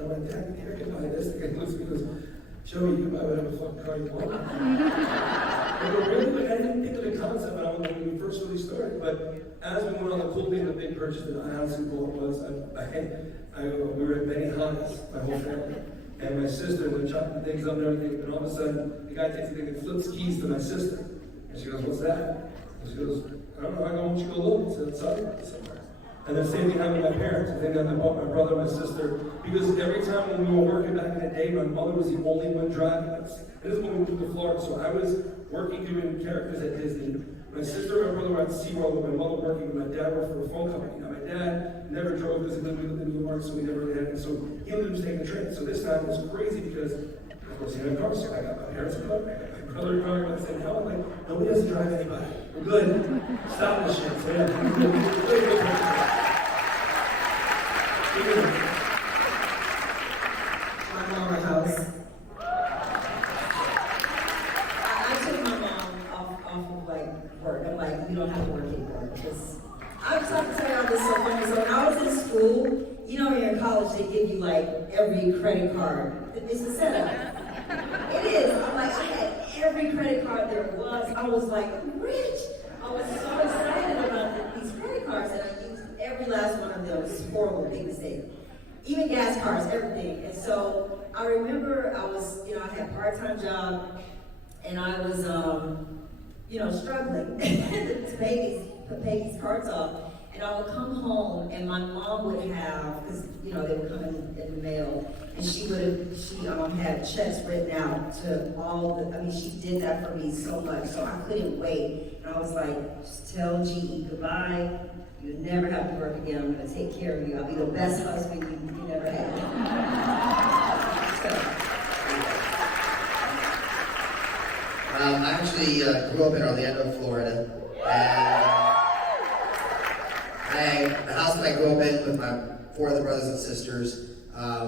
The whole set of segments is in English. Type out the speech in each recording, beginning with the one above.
And I'm like, Dad, you can't get by this. The guy looks at me and goes, Joey, you can buy whatever fucking car you want. I go, really? Like, I didn't think of the concept when we first really started. But as we went on, the cool thing, the big purchase that I honestly thought was, we were at Benihana's, my whole family. And my sister was chopping things up and everything. And all of a sudden, the guy takes the thing and flips keys to my sister. And she goes, what's that? And she goes, I don't know, I want you to go look. He said, it's up somewhere. And the same thing happened with my parents. I think that I bought my brother and my sister, because every time when we were working back in the day, my mother was the only one driving us. This is when we moved to Florida, so I was working doing characters at Disney. My sister and my brother were at SeaWorld, with my mother working, and my dad worked for a phone company. Now my dad never drove because he lived in New York, so we never really had it. So he lived just taking the train. So this time was crazy because, of course, he had a car, so I got my parents a car, I got my brother a car, at the same time. I'm like, nobody has to drive anybody. We're good. Stop this shit. So yeah, my mama's house. I took my mom off of like work. I'm like, you don't have to work anymore. Because I was talking to y'all this so funny. So when I was in school, you know, when you're in college, they give you like every credit card. It's a setup. It is. I'm like, I had every credit card there was. I was like, rich. I was so excited about these credit cards, and I used every last one of them. It was horrible, big mistake. Even gas cards, everything. And so I remember I was, I had a part-time job, and I was, struggling to pay these cards off. And I would come home, and my mom would have, because they would come in the mail, and she had checks written out to all she did that for me so much, so I couldn't wait. And I was like, just tell GE goodbye. You never have to work again. I'm going to take care of you. I'll be the best husband you never had. I actually grew up in Orlando, Florida, and the house that I grew up in with my 4 other brothers and sisters,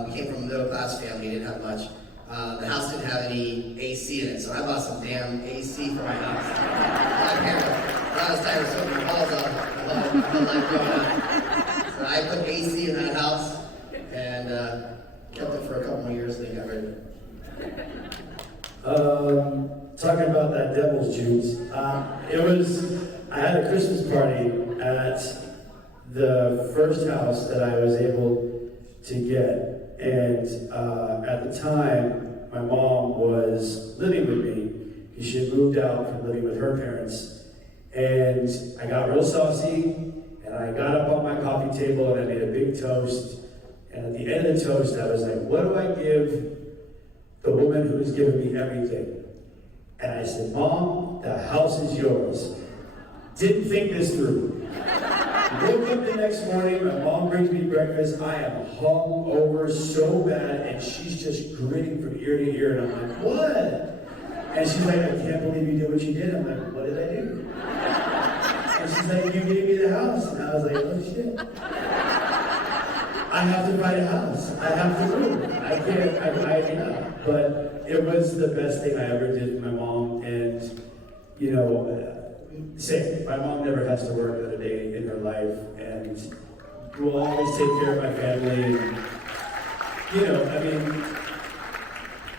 we came from a middle-class family, didn't have much. The house didn't have any AC in it, so I bought some damn AC for my house. My parents, when I was tired of smoking my balls off, I like growing up. So I put AC in that house, and kept it for a couple more years, and then got rid of it. Talking about that devil's juice, I had a Christmas party at the first house that I was able to get, and at the time, my mom was living with me. She had moved out from living with her parents, and I got real saucy, and I got up on my coffee table, and I made a big toast, and at the end of the toast, I was like, what do I give the woman who has given me everything? And I said, Mom, the house is yours. Didn't think this through. Woke up the next morning, my mom brings me breakfast. I am hung over so bad, and she's just grinning from ear to ear, and I'm like, what? And she's like, I can't believe you did what you did. I'm like, what did I do? And she's like, you gave me the house. And I was like, oh shit. I have to buy a house. I have to move. I can't, but it was the best thing I ever did for my mom, and same. My mom never has to work another day in her life, and will always take care of my family. And,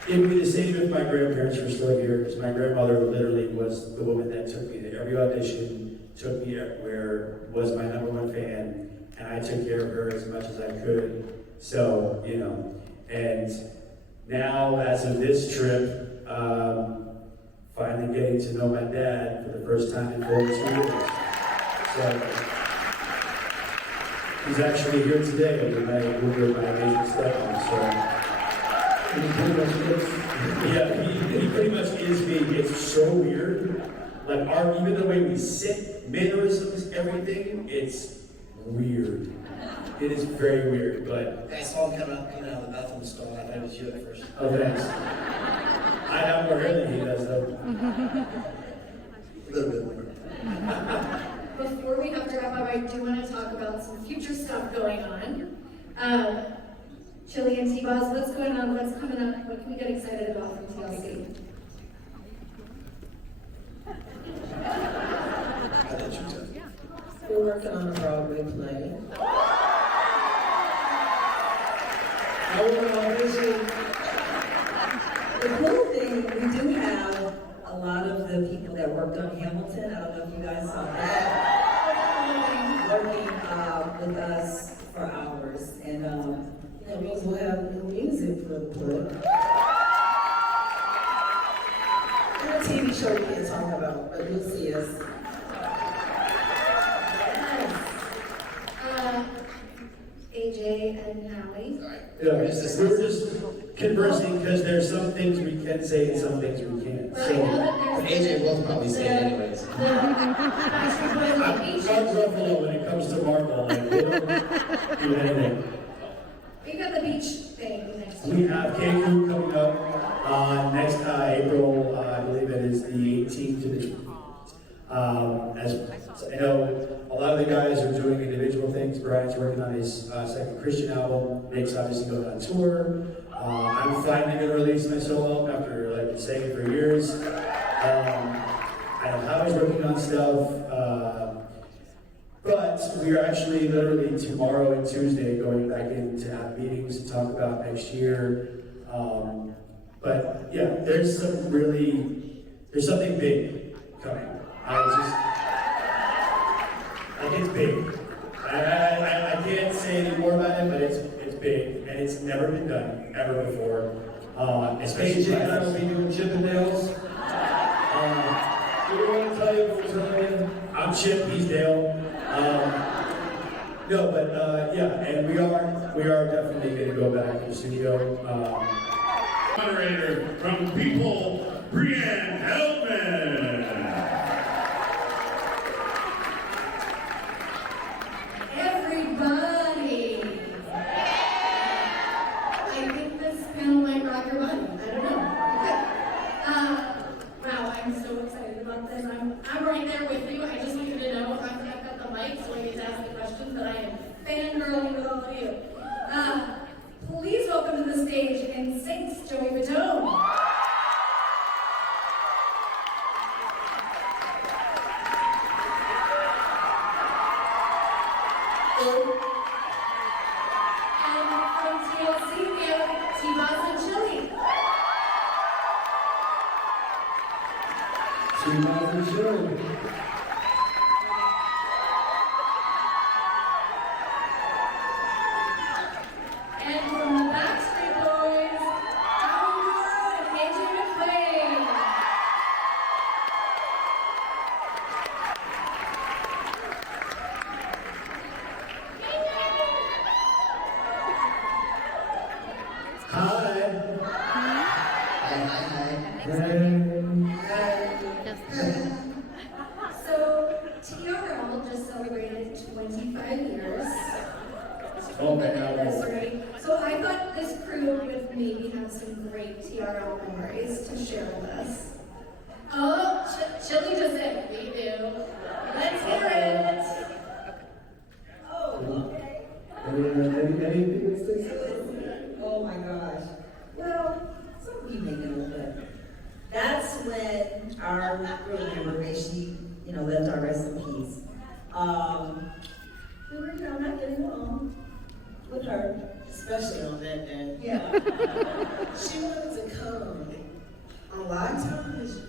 it would be the same if my grandparents were still here, because my grandmother literally was the woman that took me to every audition, took me everywhere, was my #1 fan, and I took care of her as much as I could. So, and now as of this trip, finally getting to know my dad for the first time in 42 years. So, he's actually here today with my amazing stepmom, so. He pretty much is. Yeah, he pretty much is me. It's so weird. Like, even the way we sit, mannerisms, everything, it's weird. It is very weird, but. I saw him coming out of the bathroom stall. I thought it was you at first. Oh, thanks. I have more hair than he does, though. A little bit more. Before we have to wrap up, I do want to talk about some future stuff going on. Chili and T-Boz, what's going on? What's coming up? What can we get excited about from TLC? We're working on a Broadway play. I want to audition. The cool thing, we do have a lot of the people that worked on Hamilton. I don't know if you guys saw that. Working with us for hours. And That means we'll have new music for the plug. And a TV show we can't talk about, but you'll see us. AJ and Hallie. Yeah, we were just conversing because there's some things we can say and some things we can't. Well, I know So, that there's AJ will probably say it anyways. the Backstreet Boys on the beach. I'm Ruffalo when it comes to Marvel, like, we don't do anything. We've got the beach thing next We week. have K-Crew coming up next April, I believe it is the 18th to the 20th. As I know, a lot of the guys are doing individual things. Brian's working on his second Christian album. Nick's obviously going on tour. I'm finally going to release my solo album after like saying it for years. I know Howie's working on stuff. But we are actually literally tomorrow and Tuesday going back in to have meetings to talk about next year. But yeah, there's something big coming. Like it's big. I can't say any more about it, but it's big and it's never been done ever before. Especially AJ and I will be doing Chippendales. We don't want to tell you, but we'll tell you. I'm Chip, he's Dale. No, but yeah, and we are definitely going to go back to the studio. Moderator from People, Brianne Hellman. Everybody! I think this panel might rock your body. I don't know. Okay. Wow, I'm so excited about this. I'm right there with you. I just want you to know I've got the mic so I get to ask the questions, but I am fangirling with all of you. Please welcome to the stage and Saints Joey Fatone. And from TLC, we have T-Boz and Chili. T-Boz and Chili. And from the Backstreet Boys, Howie and AJ McLean. Hi. So, TRL just celebrated 25 years. Oh my God. Anniversary. So I thought this crew would maybe have some great TRL memories to share with us. Oh, Chili just said, we do. Let's hear it. oh, okay. Anything that sticks out? Oh my gosh. Well, some of you may know, but that's when our group member, she, left our rest in peace. We were, not getting along with her. Especially on that day. Yeah. She wanted to come on live television.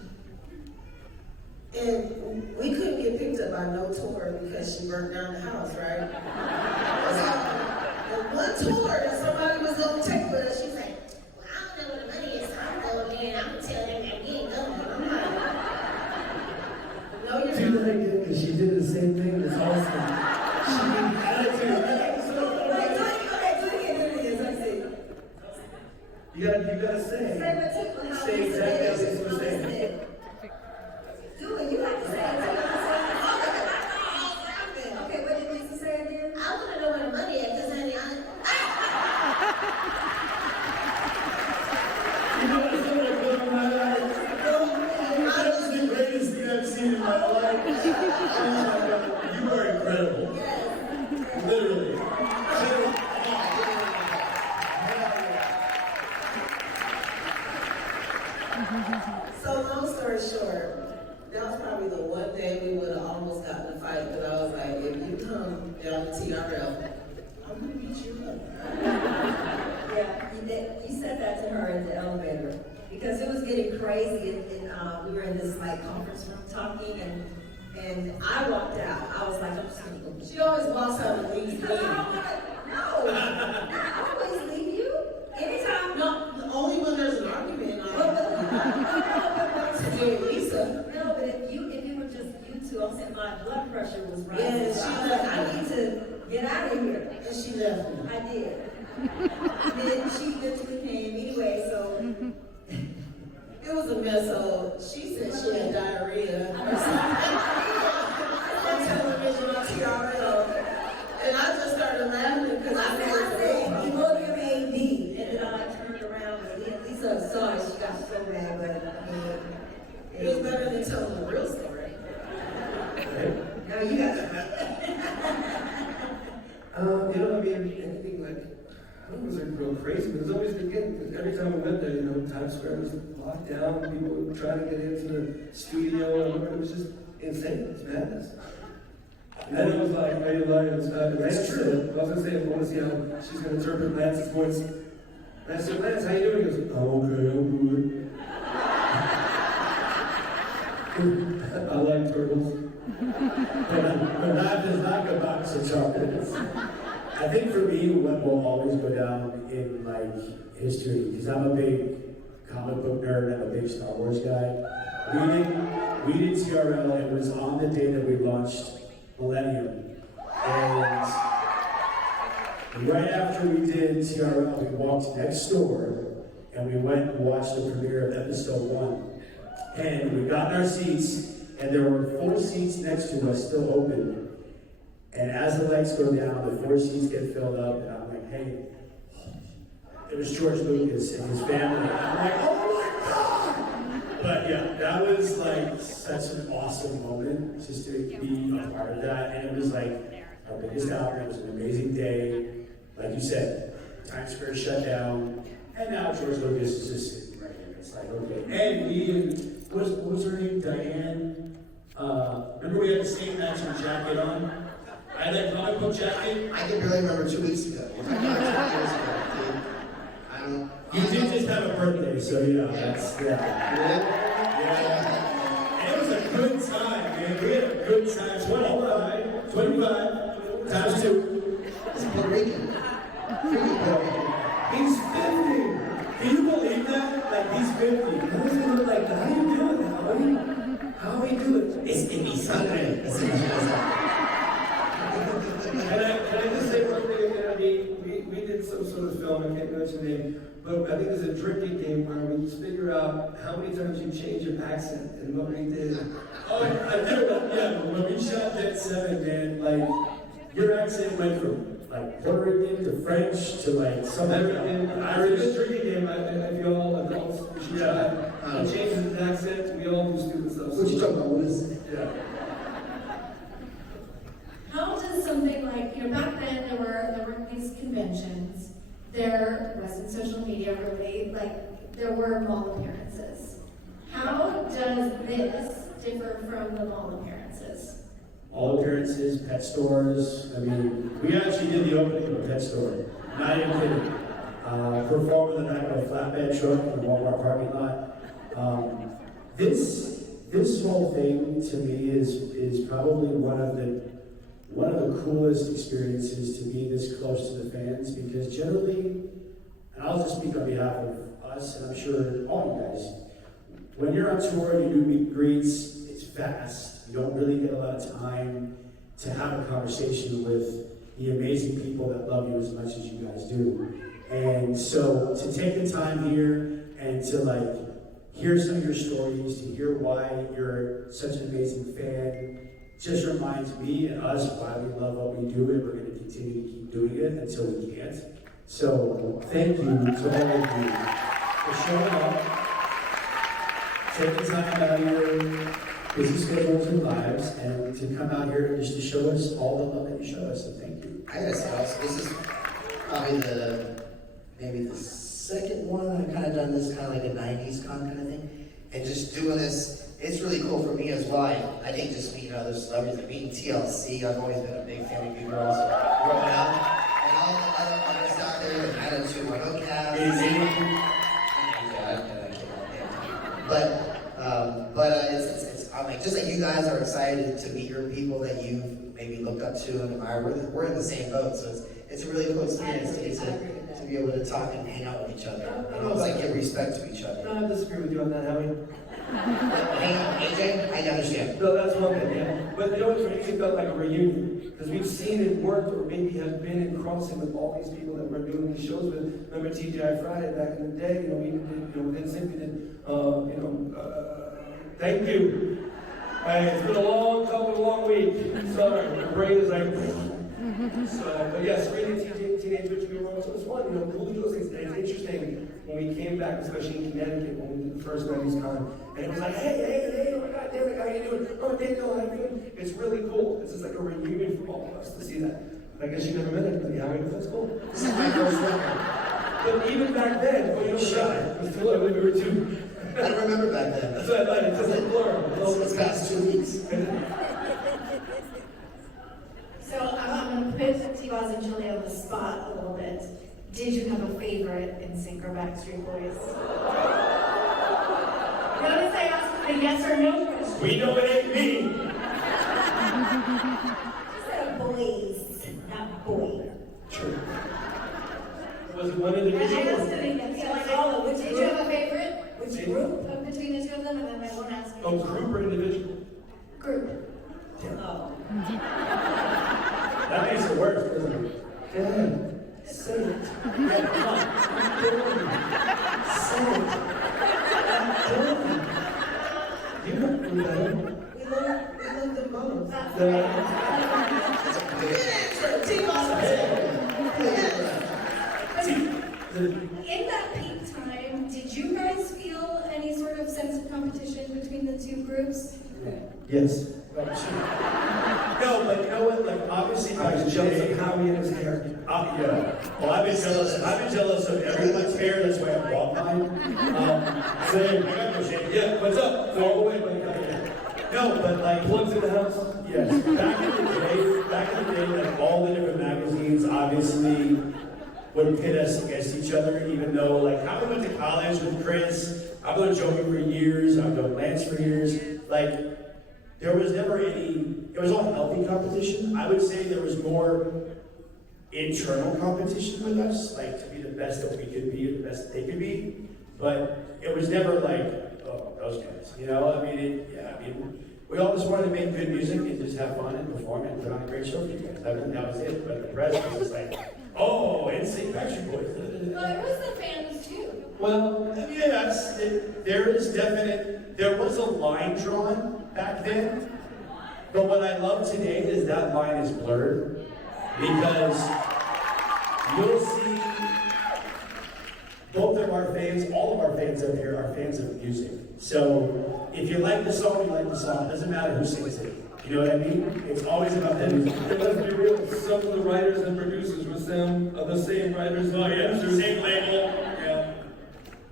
And we couldn't get picked up by no tour because she burnt down the house, right? So, the one tour that somebody was going to take with us, she was like, well, I don't know where the money is, so I'm going in, I'm going to tell them that we ain't going. I'm like, no, Do you're you not. like it? Because she did the same thing. It's awesome. She did attitude. You gotta say. Say exactly as it's supposed to say. Do it, you have to say it. Okay, what did Lisa say again? I want to know where the money is, because honey, You know what's so good in my life? That was the greatest thing I've seen in my life. Oh my God, you are incredible. Literally. So long story short, that was probably the one day we would have almost gotten in a fight, but I was like, if you come down to TRL, I'm gonna beat you up. Yeah. you said that to her in the elevator because it was getting crazy, and we were in this like conference room talking, and I walked out. I was like, I'm just gonna go. She always walks out and leaves me. Because I don't want to. No, I always leave you. Anytime. No, only when there's an argument. No, To Lisa. but if you were just you two, I'm saying my blood pressure was rising. Yes, So she I was like, I need to get out of here. And she left me. I did. And then she eventually came anyway, so. It was a mess, so she said she had diarrhea. On television on TRL. And I just started laughing because I said, said, William A.D. And then I turned around and Lisa saw it, she got so mad, but it was better than telling the real story. now you got to. You know, I mean, anything like, I don't know, it was like real crazy, but it's always, again, because every time we went there, you know, Times Square was locked down, people were trying to get into the studio, and it was just insane, it was madness. And then it was like, are you lying? That's true. I was gonna say, I want to see how she's gonna interpret Lance's voice. And I said, Lance, how you doing? He goes, oh, okay, I'm good. I like turtles. But not just like a box of chocolates. I think for me, what will always go down in like history, because I'm a big comic book nerd, I'm a big Star Wars guy. We did TRL, it was on the day that we launched Millennium. And right after we did TRL, we walked next door and we went and watched the premiere of episode 1. And we got in our seats, and there were 4 seats next to us still open. And as the lights go down, the 4 seats get filled up, and I'm like, hey, it was George Lucas and his family. I'm like, oh my God! But yeah, that was like such an awesome moment just to be a part of that. And it was like our biggest album. It was an amazing day. Like you said, Times Square shut down, and now George Lucas is just sitting right here. It's like, okay. And what was her name? Diane? Remember we had the same matching jacket on? I had that comic book jacket. I can barely remember 2 weeks ago. We're talking about 2 years ago, dude. I don't. You did just have a birthday, so you know, that's, yeah. And it was a good time, man. We had a good time. 25 times 2. It's Puerto Rican. Freaking Puerto Rican. He's 50! Can you believe that? Like, he's 50. How does he look like that? How do you do it? How do you do it? It's in mi sangre. It's in mi sangre. Can I just say one thing again? I mean, we did some sort of film, I can't mention the name, but I think there's a drinking game where we just figure out how many times you change your accent and what we did. Oh, I did, yeah. When we shot Dead 7, man, like, your accent went from, like, Puerto Rican to French to, like, something Irish. It's a drinking game. I feel all adults, we should try. He changes his accent, we all do stupid stuff. What you talking about, Wiz? Yeah. How does something like, back then there were these conventions, there wasn't social media really, like, there were mall appearances. How does this differ from the mall appearances? All appearances, pet stores. I mean, we actually did the opening of a pet store. Not even kidding. Performed in the back of a flatbed truck in the Walmart parking lot. This whole thing to me is probably one of the coolest experiences to be this close to the fans, because generally, and I'll just speak on behalf of us, and I'm sure all you guys, when you're on tour, you do meet and greets, it's fast. You don't really get a lot of time to have a conversation with the amazing people that love you as much as you guys do. And so to take the time here and to like hear some of your stories, to hear why you're such an amazing fan, just reminds me and us why we love what we do, and we're going to continue to keep doing it until we can't. So thank you to all of you for showing up, taking time out of your busy schedules and lives, and to come out here just to show us all the love that you show us. So thank you. I gotta say also, this is probably maybe the second one I've kind of done this kind of like a 90s con kind of thing. And just doing this, it's really cool for me as well. I think just meeting other celebrities, like meeting TLC, I've always been a big fan of you girls growing up. And all the other artists out there, and I kind of tune my vocab. But it's I'm like, just like you guys are excited to meet your people that you've maybe looked up to and admire. We're in the same boat, so it's a really cool experience to be able to talk and hang out with each other. And almost like give respect to each other. No, I disagree with you on that, Howie. AJ, I understand. No, that's one thing, yeah. But you know what, for me, it felt like a reunion. Because we've seen it work, or maybe have been in crossing with all these people that we're doing these shows with. Remember TGI Friday back in the day? You know, we did, within Sync, we did, thank you. Hey, it's been a long week. Sorry, my brain is like, so, but yes, really, Teenage Witch we were, so it was fun, cool to do those things. And it's interesting when we came back, especially in Connecticut, when we did the first Wendy's Con, and it was like, hey, oh my God, Derek, how you doing? Oh, Daniel, how you doing? It's really cool. It's just like a reunion for all of us to see that. I guess you never met anybody, how that's cool. This is my first record. But even back then, you were shy. It was too early, we were too. I don't remember back then. That's what I thought, it's just a blur. It's past 2 weeks. So I'm going to put T-Boz and Julie on the spot a little bit. Did you have a favorite in Sync or Backstreet Boys? Notice I asked a yes or no question. We know it ain't me. She said boys, not boy. True. Was it one of the I asked individuals? it again. Like all of which Did you have a favorite? Which group? Between the two of them, and then I won't ask you. Oh, group or individual? Group. Oh. That makes it worse, doesn't it? Damn. Say it. Yeah, come on. Say it. You know better. We love them both. The- In that peak time, did you guys feel any sort of sense of competition between the two groups? Yes. No, but you know what? Like, obviously, I was jealous of Howie and his hair. Yeah. Well, I've been jealous of everyone's hair. That's why I bought mine. Same. I got no shame. Yeah, what's up? All the way, but no, but like, Plugs in the house. yes. Back in the day, like all the different magazines, obviously, would pit us against each other. Even though, like, I went to college with Chris. I've known Joey for years. I've known Lance for years. Like, there was never any. It was all healthy competition. I would say there was more internal competition with us, like to be the best that we could be, the best that they could be. But it was never like, oh, those guys. I mean, we all just wanted to make good music and just have fun and perform and put on a great show for you guys. I mean, that was it. But the rest was just like, oh, NSYNC, Backstreet Boys. Well, it was the fans too. Well, yes, there was a line drawn back then. But what I love today is that line is blurred because you'll see both of our fans, all of our fans up here are fans of music. So if you like the song, you like the song. It doesn't matter who sings it. You know what I mean? It's always about the music. And let's be real, some of the writers and producers were the same writers and producers. Same label. Yeah.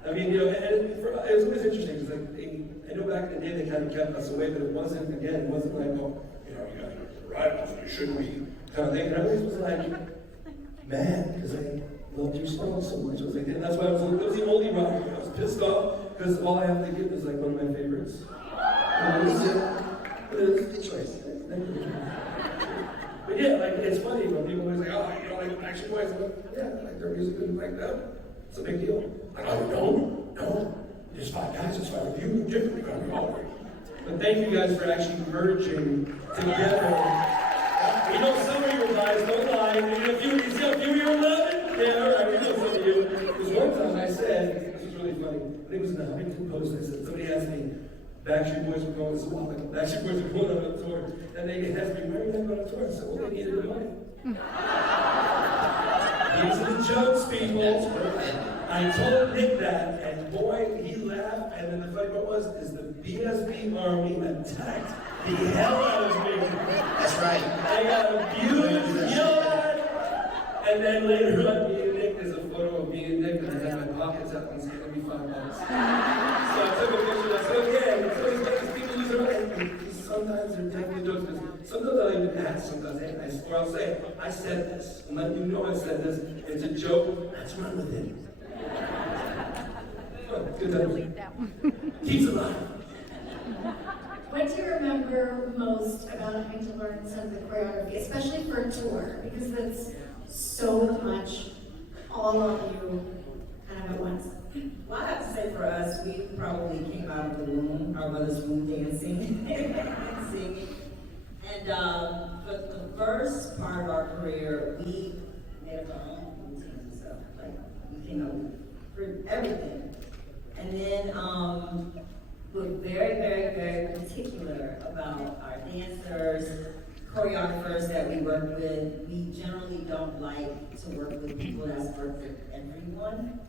I mean, it was always interesting because I know back in the day they kind of kept us away, but it wasn't like, oh, you guys are rivals, you shouldn't be kind of thing. And I always was like, man, because I loved your song so much. I was like, and that's why it was the only rock. I was pissed off because all I have to give is like one of my favorites. Good choice. But yeah, like it's funny when people always like, oh, you don't like Backstreet Boys. I'm like, yeah, I like their music and like them. It's a big deal. Like, oh, no. There's 5 guys, there's 5 of you, different, you gotta be all right. But thank you guys for actually merging together. We know some of you guys don't lie. A few of you are loving. Yeah, all right, we know some of you. Because one time I said, this was really funny, I think it was in the Huffington Post, I said, somebody asked me, Backstreet Boys were going, Backstreet Boys were going on a tour. And they asked me, where are you going on a tour? I said, well, they needed the money. These are the jokes, people. I told Nick that, and boy, he laughed, and then the funny part is the BSB Army attacked the hell out of me. That's right. I got abused, yelled at, and then later on, me and Nick, there's a photo of me and Nick, and I had my pockets out, and it's giving me $5. So I took a picture, and I said, okay, it's always like these people lose their mind. Sometimes they're definitely jokes, because sometimes I don't even mad sometimes, or I'll say, I said this. I'm letting you know I said this. It's a joke. Let's run with it. Oh, good time. Keeps alive. What do you remember most about having to learn some of the choreography, especially for a tour? Because it's so much all on you kind of at once. Well, I have to say for us, we probably came out of the womb, our mother's womb dancing and singing. And for the first part of our career, we made up our own routines and stuff. Like, we came up with everything. And then we're very, very, very particular about our dancers, choreographers that we work with. We generally don't like to work with people that's worked with everyone.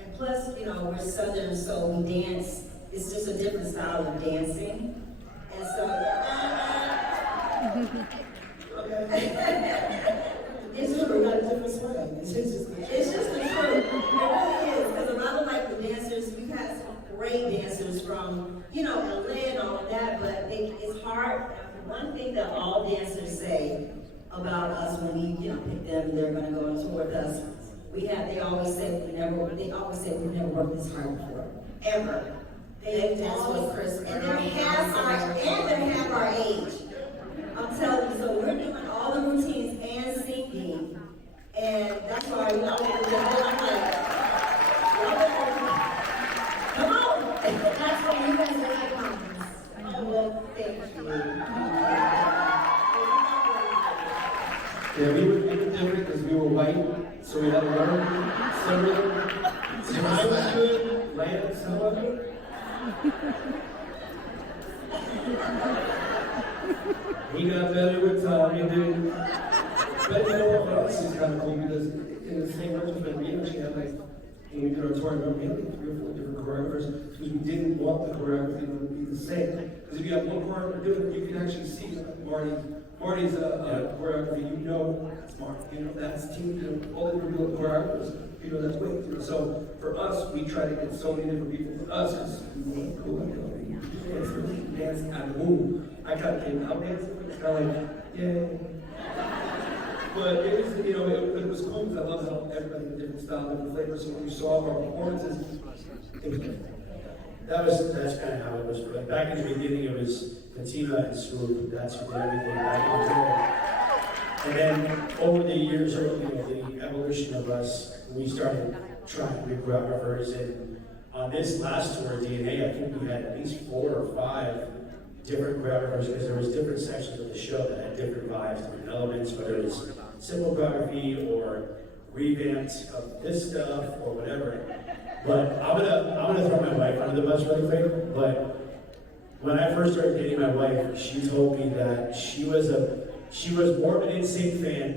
And plus, you know, we're Southern, so we dance, it's just a different style of dancing. And so, it's true. We got a different swag. It's just The truth. It really is, because a lot of like the dancers, we've had some great dancers from, you know, LA and all of that, but it's hard. One thing that all dancers say about us when we, you know, pick them, they're going to go on tour with us. They always say we've never worked this hard before, ever. They dance with Chris, And they're half our age. I'm telling you, so we're doing all the routines and singing, and that's why we always I'm like, come on. That's why you guys are icons. Oh, well, thank you. Yeah, we were different because we were white, so we had to learn some of them. So I was good, Lance, some of them. He got better with time, he did. But you know what, for us it's kind of cool because in the same regimen, we actually had like, when we did our tour, we had like 3 or 4 different choreographers because we didn't want the choreography to be the same. Because if you have one choreographer do it, you can actually see Marty's choreography, you know that's Marty, you know that's team, you know, all the different people choreographers, you know that's Wade, you know. So for us, we try to get so many different people. For us, it's really cool, you know, we dance out of the womb. I kind of came out dancing, it's kind of like, yay. But it was, you know, it was cool because I love how everybody had different style, different flavors. So when you saw our performances, it was good. That's kind of how it was. But back in the beginning, it was Fatima and Swoop. That's who did everything back in the day. And then over the years, you know, the evolution of us, we started trying new choreographers. And on this last tour, DNA, I think we had at least 4 or 5 different choreographers because there was different sections of the show that had different vibes, different elements, whether it was simple choreography or revamped of this stuff or whatever. But I'm gonna throw my wife under the bus really quick. But when I first started dating my wife, she told me that she was more of an NSYNC fan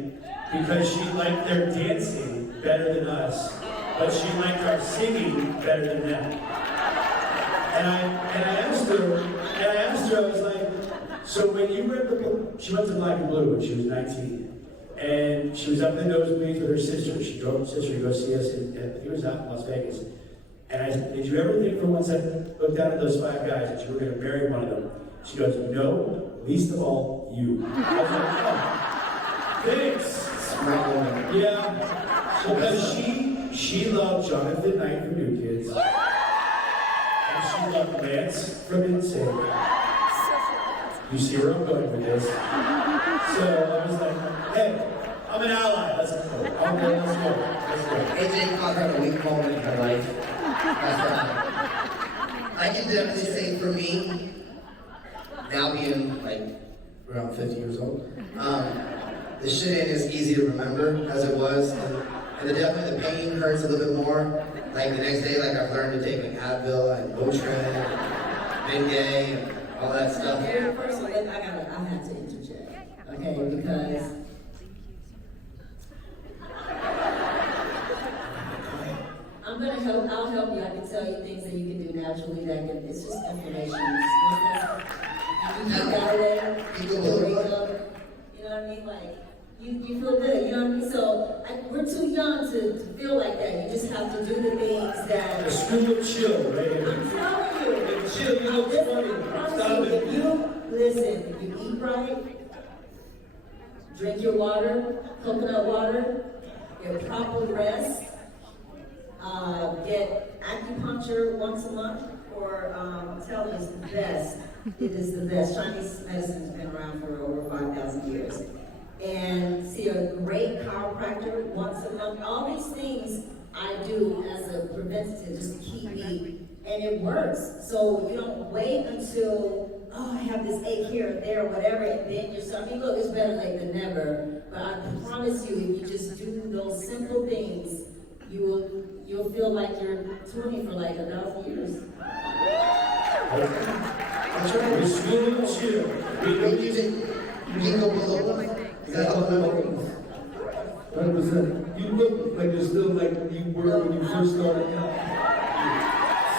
because she liked their dancing better than us, but she liked our singing better than them. And I asked her, I was like, so when you read the book, she went to Black and Blue when she was 19. And she was up in the nosebleeds with her sister. She drove her sister to go see us, and he was out in Las Vegas. And I said, did you ever think for one second, look down at those 5 guys, that you were going to marry one of them? She goes, no, least of all, you. I was like, oh, thanks. Smart woman. Yeah, because she loved Jonathan Knight from New Kids. And she loved Lance from NSYNC. You see where I'm going with this. So I was like, hey, I'm an ally. Let's go. Okay, let's go. AJ caught her a weak moment in her life. I can definitely say for me, now being like around 50 years old, the shit ain't as easy to remember as it was, and definitely the pain hurts a little bit more. Like the next day, like I've learned to take like Advil and Motrin and Bengay and all that stuff. Very personally, I have to interject, okay, because I'll help you. I can tell you things that you can do naturally that can, it's just information. You keep that away, you wake up, you know what I mean? Like, you feel good, you know what I mean? So, we're too young to feel like that. You just have to do the things that... A school of chill, right? I'm telling you. Chill, you know, it's funny. Stop it. If you eat right, drink your water, coconut water, get proper rest, get acupuncture once a month, or I'm telling you, it's the best. It is the best. Chinese medicine's been around for over 5,000 years. And see a great chiropractor once a month. All these things I do as a preventative just to keep me, and it works. So you don't wait until, oh, I have this ache here or there or whatever, and then you're, I mean, look, it's better late than never, but I promise you, if you just do those simple things, you'll feel like you're 20 for like 1,000 years. That's right, we're swimming in chill. You can go below. Is that how that works? 100%. You look like you're still like you were when you first started out.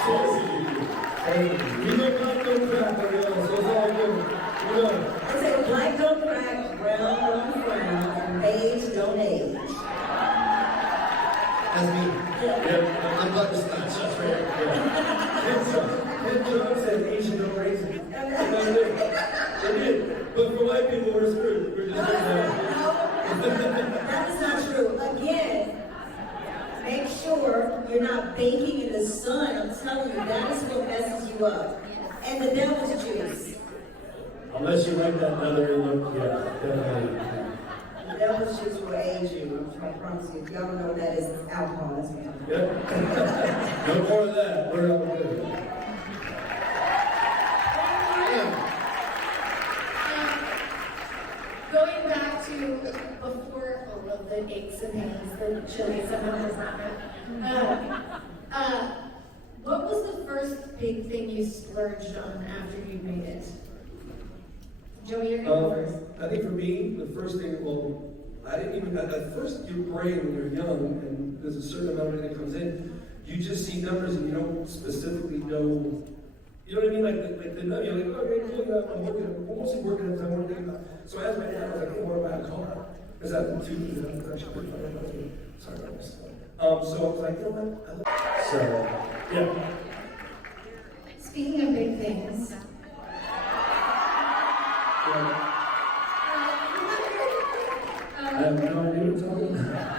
Seriously. You look like no crack on the other, so it's all good. You know. I say black don't crack, brown don't frown, and beige don't age. That's me. Yeah. I'm butterscotch. That's right. Ken John said Asian don't raise it. They did. But for white people, we're screwed. We're just That is not true. Again, make sure you're not baking in the sun. I'm telling you, that is what messes you up. And the devil's juice. Unless you like that leathery look, yeah, definitely. The devil's juice will age you. I promise you. If y'all don't know what that is, it's alcohol. That's what I'm talking Yep. No more of that. We're all good. Going back to before all of the aches and pains, the chilies and all this what was the first big thing you splurged on after you made it? Joey, you're going first. I think for me, the first thing, well, I didn't even, at first your brain when you're young and there's a certain amount of money that comes in, you just see numbers and you don't specifically know, you know what I mean? Like the number, you're like, okay, cool, I'm working, I'm mostly working at the time, I'm thinking about. So as my dad was like, hey, I want to buy a car. Because that's the two things that I'm actually pretty funny about me. Sorry about this. So I was like, you know what? So, yeah. Speaking of big things, I have no idea what you're talking about.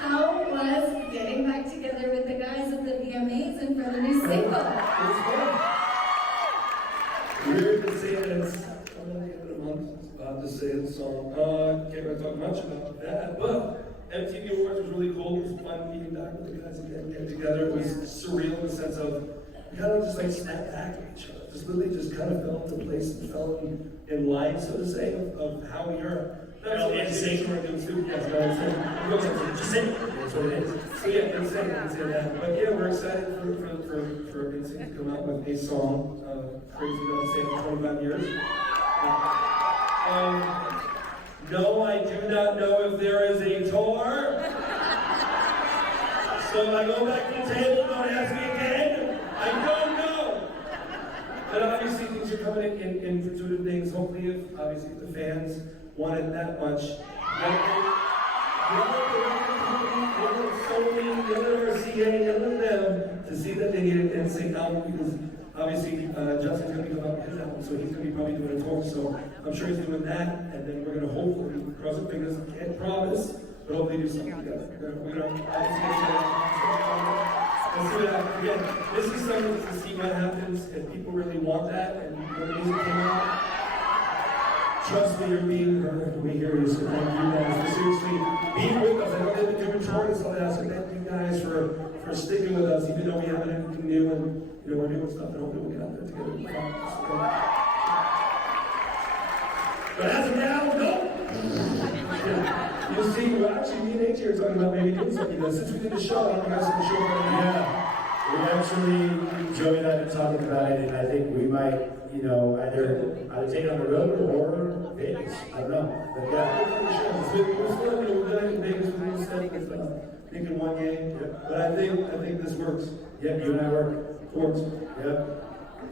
how was getting back together with the guys at the VMAs and for the new single? It's fun. Weird to say that it's coming at the end of the month. It's about to say the song. Can't really talk much about that, but MTV Awards was really cool. It was fun meeting back with the guys again, getting together. It was surreal in the sense of we kind of just like snapped back at each other. Just literally just kind of fell into place and fell in line, so to say, of how we are. That's what I'm saying. We're doing stupid. Yes, just say it. That's what it is. So yeah, insane. I can say that. But yeah, we're excited for NSYNC to come out with a song. Crazy to say for 25 years. No, I do not know if there is a tour. So I go back to the table, don't ask me again. I don't know. But obviously things are coming in for two things. Hopefully if the fans want it that much. Sony, RCA, none of them to see that they need an NSYNC album because obviously Justin's going to be coming out with his album, so he's going to be probably doing a tour. So I'm sure he's doing that, and then we're going to hopefully cross our fingers. Can't promise, but hopefully do something together. We're going to let's see what happens. Again, this is something to see what happens if people really want that, and when the music came out. Trust me, you're being heard. We hear you, so thank you guys for seriously being with us. I know they've been doing tours and all that, so thank you guys for sticking with us, even though we haven't anything new and we're doing stuff, and hopefully we'll get out there together and fun. But as of now, no. You'll see, well, actually, me and AJ are talking about maybe doing something. Since we did the show, I don't know if you guys can show right now. Yeah. We actually, Joey and I have been talking about it, and I think we might, either take it on the road or Vegas. I don't know. But yeah. We're still in Vegas with one step with Nick in one game. But I think this works. Yeah, you and I work. It works. Yeah.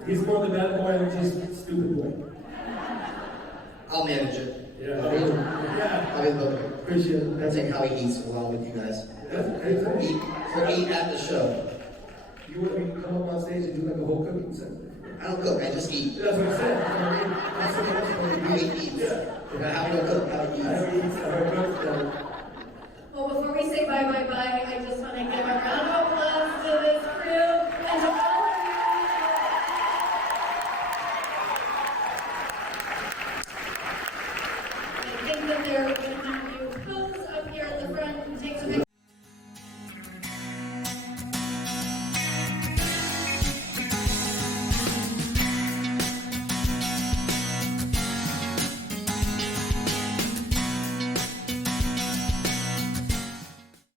He's more the bad boy, I'm just stupid boy. I'll manage it. Yeah. I'll be looking. Appreciate it. That's like how he eats along with you guys. Anytime. We'll eat at the show. You want me to come up on stage and do like a whole cooking set? I don't cook, I just eat. That's what I said. That's someone else going to I eat. eat. Yeah. How do I cook? How do I you have eat? eats, I have cooked, Well, before we say bye, I just want to give a round of applause to this crew and to all of you. I think that they're